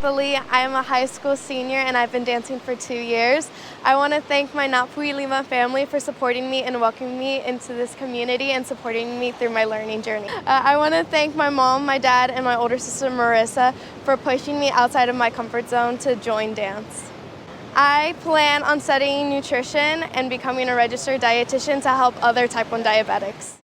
Thankfully, I am a high school senior and I've been dancing for 2 years. I want to thank my Pua Ilima family for supporting me and welcoming me into this community and supporting me through my learning journey. I want to thank my mom, my dad, and my older sister Marissa for pushing me outside of my comfort zone to join dance. I plan on studying nutrition and becoming a registered dietitian to help other type 1 diabetics.